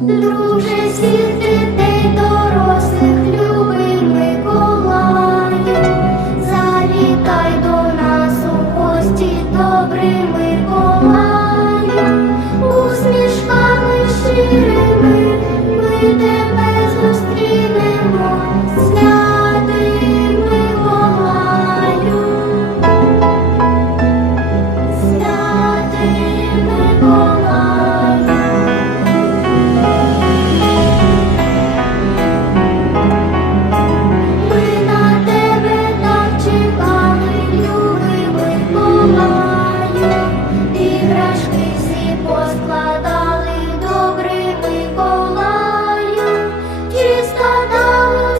Друже всіх дорослих любий Миколаю, завітай до нас у гості добрий Миколаю.